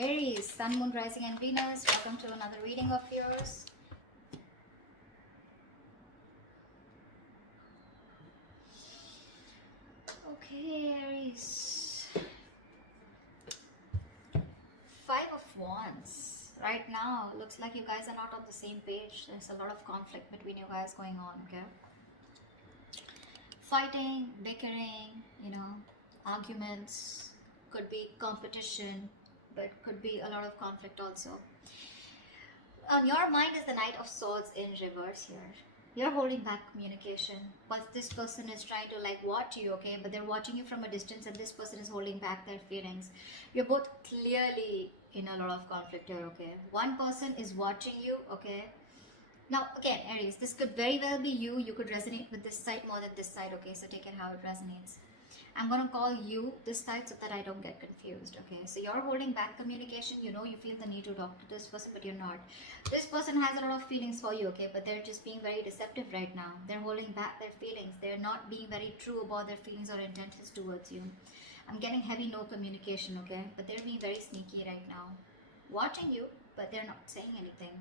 Aries, Sun, Moon, Rising and Venus. Welcome to another reading of yours. Okay, Aries. Five of Wands. Right now, looks like you guys are not on the same page. There's a lot of conflict between you guys going on, okay? Fighting, bickering, arguments. Could be competition, but could be a lot of conflict also. On your mind is the Knight of Swords in reverse here. You're holding back communication, but this person is trying to watch you, okay? But they're watching you from a distance, and this person is holding back their feelings. You're both clearly in a lot of conflict here, okay? One person is watching you, okay? Now, again, Aries, this could very well be you. You could resonate with this side more than this side, okay? So take it how it resonates. I'm going to call you this side so that I don't get confused, okay? So you're holding back communication. You feel the need to talk to this person, but you're not. This person has a lot of feelings for you, okay? But they're just being very deceptive right now. They're holding back their feelings. They're not being very true about their feelings or intentions towards you. I'm getting heavy no communication, okay? But they're being very sneaky right now. Watching you, but they're not saying anything.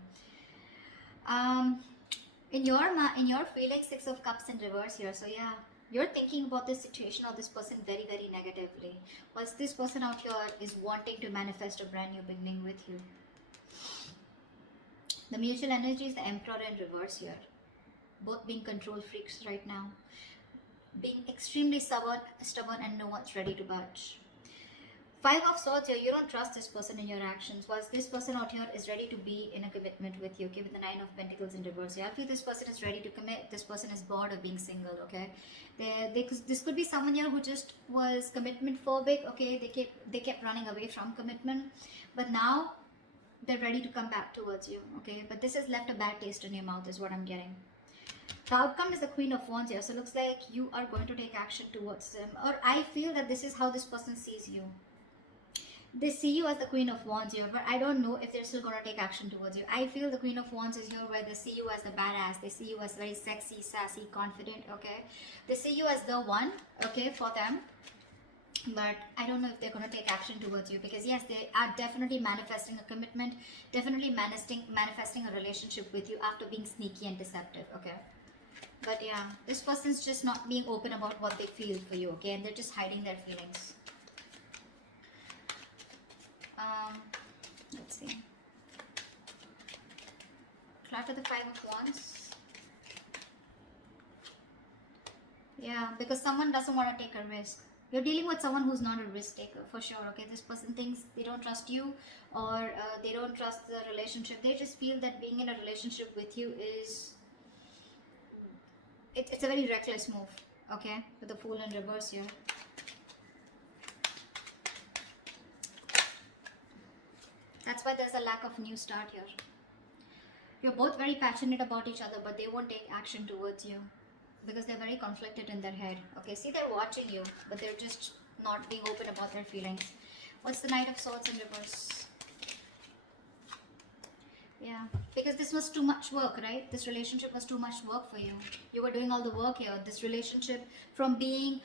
In your feeling, Six of Cups in reverse here. So yeah, you're thinking about this situation or this person very, very negatively. Whilst this person out here is wanting to manifest a brand new beginning with you. The mutual energy is the Emperor in reverse here. Both being control freaks right now. Being extremely stubborn and no one's ready to budge. Five of Swords here, you don't trust this person in your actions, whilst this person out here is ready to be in a commitment with you, okay, with the Nine of Pentacles in reverse here. I feel this person is ready to commit, this person is bored of being single, okay. This could be someone here who just was commitment phobic, okay, they kept running away from commitment, but now they're ready to come back towards you, okay, but this has left a bad taste in your mouth is what I'm getting. The outcome is the Queen of Wands here, so it looks like you are going to take action towards them, or I feel that this is how this person sees you. They see you as the Queen of Wands here, but I don't know if they're still going to take action towards you. I feel the Queen of Wands is here where they see you as the badass. They see you as very sexy, sassy, confident, okay? They see you as the one, okay, for them. But I don't know if they're going to take action towards you, because yes, they are definitely manifesting a commitment, definitely manifesting a relationship with you after being sneaky and deceptive, okay? But yeah, this person's just not being open about what they feel for you, okay? And they're just hiding their feelings. Let's see. After the Five of Wands. Yeah, because someone doesn't want to take a risk. You're dealing with someone who's not a risk taker, for sure, okay? This person thinks they don't trust you, or they don't trust the relationship. They just feel that being in a relationship with you is... It's a very reckless move, okay? With the Fool in reverse here. That's why there's a lack of new start here. You're both very passionate about each other, but they won't take action towards you because they're very conflicted in their head. Okay, see, they're watching you, but they're just not being open about their feelings. What's the Knight of Swords in reverse? Yeah, because this was too much work, right? This relationship was too much work for you. You were doing all the work here. This relationship, from being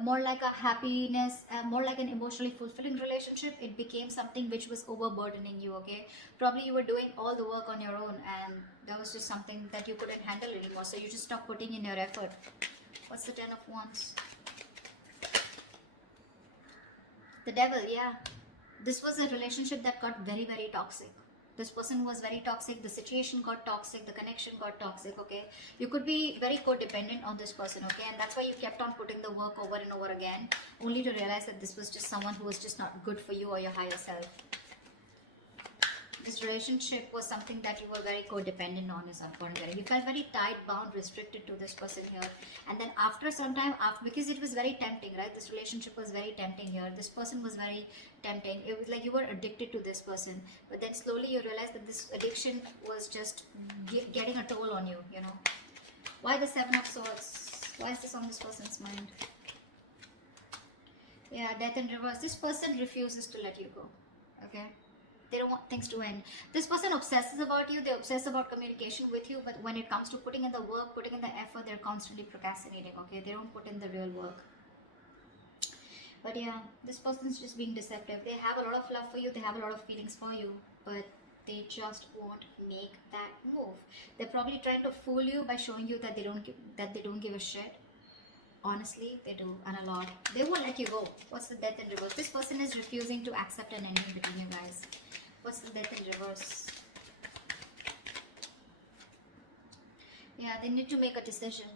more like a happiness, more like an emotionally fulfilling relationship, it became something which was overburdening you, okay? Probably you were doing all the work on your own, and that was just something that you couldn't handle anymore, so you just stopped putting in your effort. What's the Ten of Wands? The Devil, yeah. This was a relationship that got very, very toxic. This person was very toxic, the situation got toxic, the connection got toxic, okay? You could be very codependent on this person, okay? And that's why you kept on putting the work over and over again, only to realize that this was just someone who was just not good for you or your higher self. This relationship was something that you were very codependent on, is what I'm getting. You felt very tied, bound, restricted to this person here. And then after some time, because it was very tempting, right? This relationship was very tempting here. This person was very tempting. It was like you were addicted to this person. But then slowly you realized that this addiction was just getting a toll on you, you know. Why the Seven of Swords? Why is this on this person's mind? Yeah, Death in reverse. This person refuses to let you go, okay? They don't want things to end. This person obsesses about you. They obsess about communication with you. But when it comes to putting in the work, putting in the effort, they're constantly procrastinating, okay? They don't put in the real work. But yeah, this person's just being deceptive. They have a lot of love for you, they have a lot of feelings for you, but they just won't make that move. They're probably trying to fool you by showing you that they don't give a shit. Honestly, they do, and a lot. They won't let you go. What's the death in reverse? This person is refusing to accept an ending between you guys. What's the death in reverse? Yeah, they need to make a decision.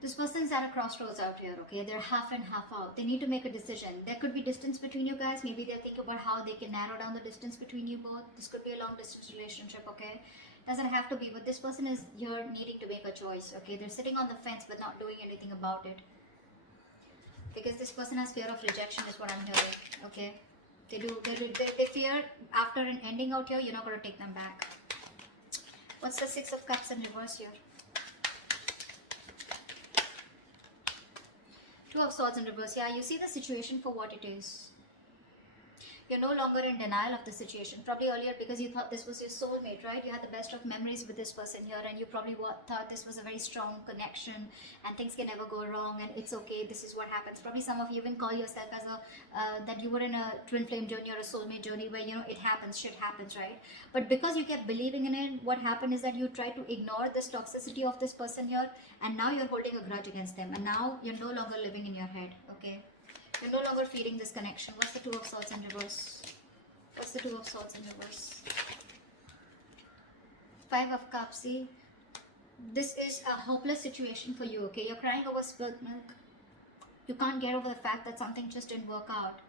This person's at a crossroads out here, okay? They're half in, half out. They need to make a decision. There could be distance between you guys. Maybe they're thinking about how they can narrow down the distance between you both. This could be a long distance relationship, okay? Doesn't have to be, but this person is here needing to make a choice, okay? They're sitting on the fence but not doing anything about it. Because this person has fear of rejection is what I'm hearing, okay? They fear after an ending out here, you're not going to take them back. What's the Six of Cups in reverse here? Two of Swords in reverse. Yeah, you see the situation for what it is. You're no longer in denial of the situation. Probably earlier because you thought this was your soulmate, right? You had the best of memories with this person here, and you probably thought this was a very strong connection and things can never go wrong and it's okay, this is what happens. Probably some of you even call yourself as that you were in a twin flame journey or a soulmate journey where, you know, it happens, shit happens, right? But because you kept believing in it, what happened is that you tried to ignore this toxicity of this person here, and now you're holding a grudge against them, and now you're no longer living in your head, okay? You're no longer feeding this connection. What's the Two of Swords in reverse? What's the Two of Swords in reverse? Five of Cups. See, this is a hopeless situation for you, okay? You're crying over spilt milk. You can't get over the fact that something just didn't work out.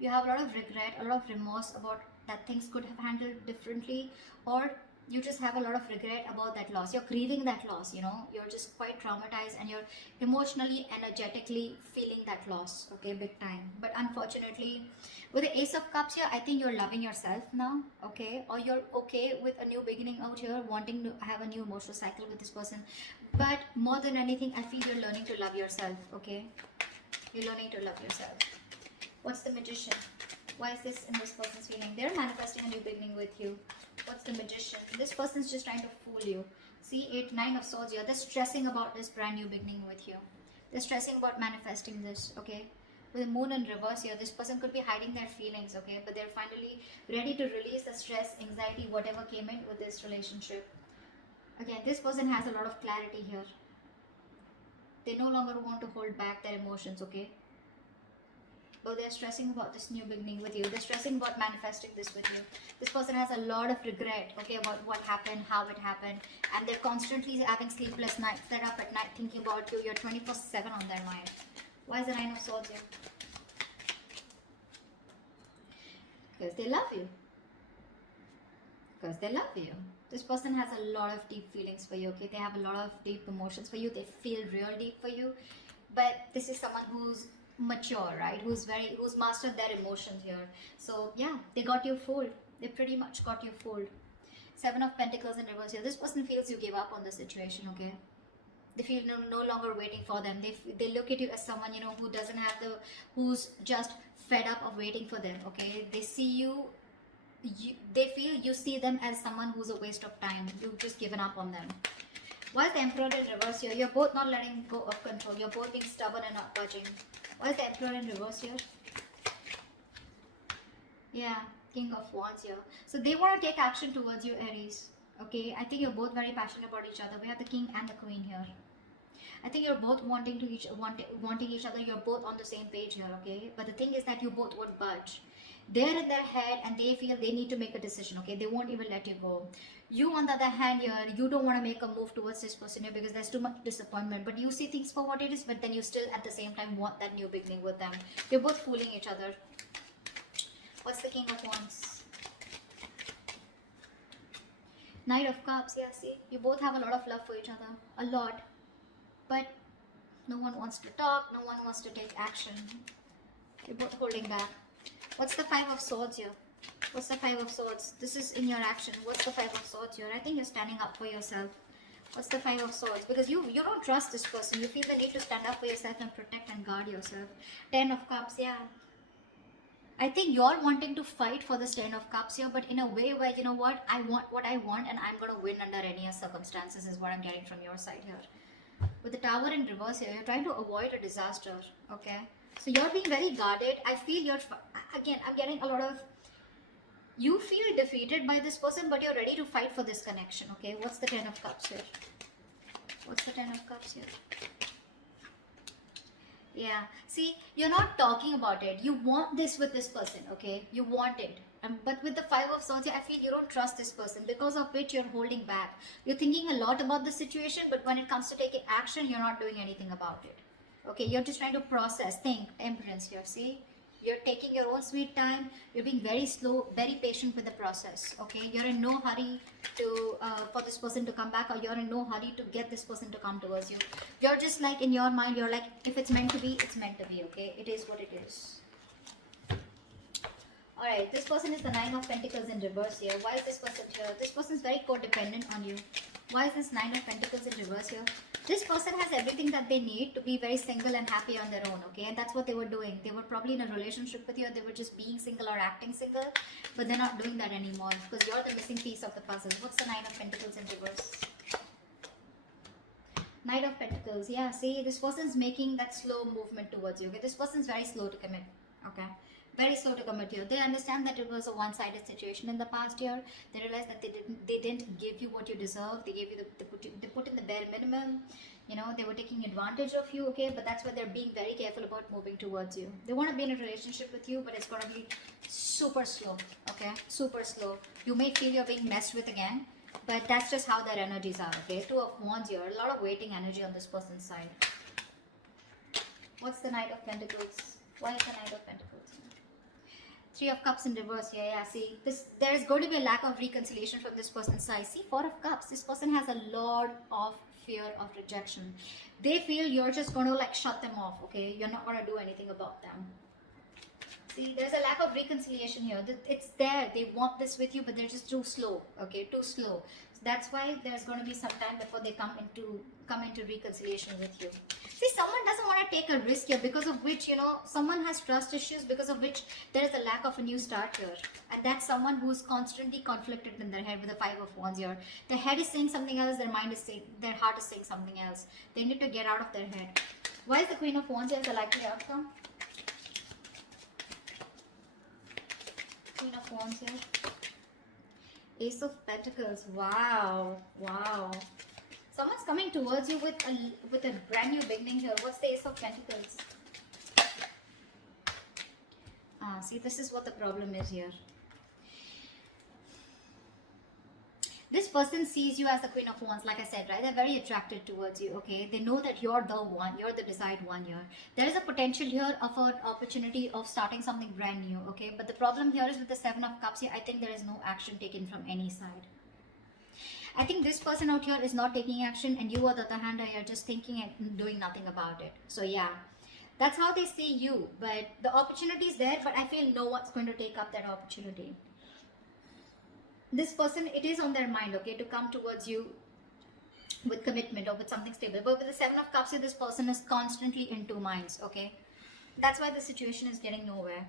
You have a lot of regret, a lot of remorse about that things could have handled differently, or you just have a lot of regret about that loss. You're grieving that loss, you know. You're just quite traumatized and you're emotionally, energetically feeling that loss, okay, big time. But unfortunately, with the Ace of Cups here, I think you're loving yourself now, okay? Or you're okay with a new beginning out here, wanting to have a new emotional cycle with this person. But more than anything, I feel you're learning to love yourself, okay? You're learning to love yourself. What's the Magician? Why is this in this person's feeling? They're manifesting a new beginning with you. What's the Magician? This person's just trying to fool you. See, Nine of Swords here. They're stressing about this brand new beginning with you. They're stressing about manifesting this, okay? With the Moon in reverse here, this person could be hiding their feelings, okay? But they're finally ready to release the stress, anxiety, whatever came in with this relationship. Again, this person has a lot of clarity here. They no longer want to hold back their emotions, okay? But they're stressing about this new beginning with you. They're stressing about manifesting this with you. This person has a lot of regret, okay, about what happened, how it happened. And they're constantly having sleepless nights. They're up at night thinking about you. You're 24/7 on their mind. Why is the Nine of Swords here? Because they love you. Because they love you. This person has a lot of deep feelings for you, okay? They have a lot of deep emotions for you. They feel real deep for you. But this is someone who's mature, right? Who's mastered their emotions here. So yeah, they got you fooled. They pretty much got you fooled. Seven of Pentacles in reverse here. This person feels you gave up on the situation, okay? They feel no longer waiting for them. They look at you as someone, you know, who doesn't have who's just fed up of waiting for them, okay? They see you, they feel you see them as someone who's a waste of time. You've just given up on them. Why is the Emperor in reverse here? You're both not letting go of control. You're both being stubborn and not budging. Why is the Emperor in reverse here? Yeah, King of Wands here. So they want to take action towards you, Aries. Okay, I think you're both very passionate about each other. We have the King and the Queen here. I think you're both wanting each other. You're both on the same page here, okay? But the thing is that you both won't budge. They're in their head and they feel they need to make a decision, okay? They won't even let you go. You, on the other hand here, you don't want to make a move towards this person here because there's too much disappointment. But you see things for what it is, but then you still at the same time want that new beginning with them. You're both fooling each other. What's the King of Wands? Knight of Cups, yeah, see? You both have a lot of love for each other. A lot. But no one wants to talk, no one wants to take action. You're both holding back. What's the Five of Swords here? What's the Five of Swords? This is in your action. What's the Five of Swords here? I think you're standing up for yourself. What's the Five of Swords? Because you don't trust this person. You feel the need to stand up for yourself and protect and guard yourself. Ten of Cups, yeah. I think you're wanting to fight for this Ten of Cups here, but in a way where, you know what, I want what I want and I'm going to win under any circumstances is what I'm getting from your side here. With the Tower in reverse here, you're trying to avoid a disaster, okay? So you're being very guarded. I feel again, I'm getting a lot of, you feel defeated by this person, but you're ready to fight for this connection, okay? What's the Ten of Cups here? What's the Ten of Cups here? Yeah, see, you're not talking about it. You want this with this person, okay? You want it. But with the Five of Swords, I feel you don't trust this person, because of which you're holding back. You're thinking a lot about the situation, but when it comes to taking action, you're not doing anything about it. Okay, you're just trying to process, think, Empress here, see? You're taking your own sweet time. You're being very slow, very patient with the process, okay? You're in no hurry to for this person to come back, or you're in no hurry to get this person to come towards you. You're just like, in your mind, you're like, if it's meant to be, it's meant to be, okay? It is what it is. Alright, this person is the Nine of Pentacles in reverse here. Why is this person here? This person is very codependent on you. Why is this Nine of Pentacles in reverse here? This person has everything that they need to be very single and happy on their own, okay? And that's what they were doing. They were probably in a relationship with you, or they were just being single or acting single, but they're not doing that anymore, because you're the missing piece of the puzzle. What's the Nine of Pentacles in reverse? Knight of Pentacles. Yeah, see, this person's making that slow movement towards you, okay? This person's very slow to commit, okay? Very slow to commit here. They understand that it was a one-sided situation in the past year. They realized that they didn't give you what you deserve. They gave you they put in the bare minimum. You know, they were taking advantage of you, okay? But that's why they're being very careful about moving towards you. They want to be in a relationship with you, but it's going to be super slow, okay? Super slow. You may feel you're being messed with again, but that's just how their energies are, okay? Two of Wands here. A lot of waiting energy on this person's side. What's the Knight of Pentacles? Why is the Knight of Pentacles? Three of Cups in reverse here. Yeah, see, there is going to be a lack of reconciliation from this person's side. See, Four of Cups. This person has a lot of fear of rejection. They feel you're just going to like shut them off, okay? You're not going to do anything about them. See, there's a lack of reconciliation here. It's there. They want this with you, but they're just too slow, okay? Too slow. So that's why there's going to be some time before they come into reconciliation with you. See, someone doesn't want to take a risk here, because of which, you know, someone has trust issues, because of which there is a lack of a new start here. And that's someone who's constantly conflicted in their head with the Five of Wands here. Their head is saying something else, their mind is saying, their heart is saying something else. They need to get out of their head. Why is the Queen of Wands here the likely outcome? Queen of Wands here. Ace of Pentacles. Wow. Wow. Someone's coming towards you with a brand new beginning here. What's the Ace of Pentacles? See, this is what the problem is here. This person sees you as the Queen of Wands, like I said, right? They're very attracted towards you, okay? They know that you're the one, you're the desired one here. There is a potential here of an opportunity of starting something brand new, okay? But the problem here is with the Seven of Cups here, I think there is no action taken from any side. I think this person out here is not taking action, and you, on the other hand, are just thinking and doing nothing about it. So yeah, that's how they see you. But the opportunity is there, but I feel no one's going to take up that opportunity. This person, it is on their mind, okay, to come towards you with commitment or with something stable. But with the Seven of Cups here, this person is constantly in two minds, okay? That's why the situation is getting nowhere.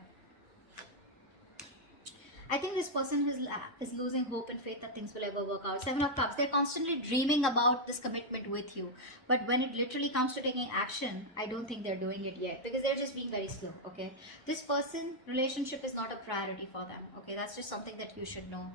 I think this person is losing hope and faith that things will ever work out. Seven of Cups, they're constantly dreaming about this commitment with you. But when it literally comes to taking action, I don't think they're doing it yet, because they're just being very slow, okay? This person, relationship is not a priority for them, okay? That's just something that you should know.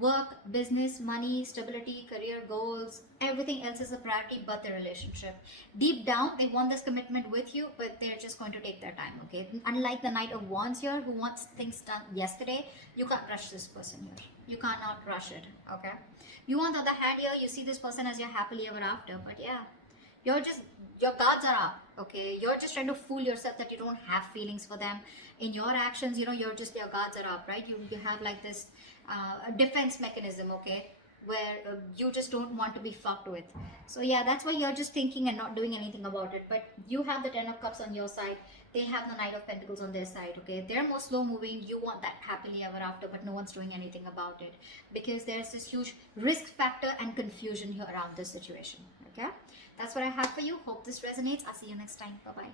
Work, business, money, stability, career goals, everything else is a priority but the relationship. Deep down, they want this commitment with you, but they're just going to take their time, okay? Unlike the Knight of Wands here, who wants things done yesterday, you can't rush this person here. You cannot rush it, okay? You, on the other hand, here, you see this person as your happily ever after, but yeah, your guards are up, okay? You're just trying to fool yourself that you don't have feelings for them. In your actions, you know, your guards are up, right? You have like this defense mechanism, okay, where you just don't want to be fucked with. So yeah, that's why you're just thinking and not doing anything about it. But you have the Ten of Cups on your side. They have the Knight of Pentacles on their side, okay? They're more slow moving. You want that happily ever after, but no one's doing anything about it, because there's this huge risk factor and confusion here around this situation, okay? That's what I have for you. Hope this resonates. I'll see you next time. Bye-bye.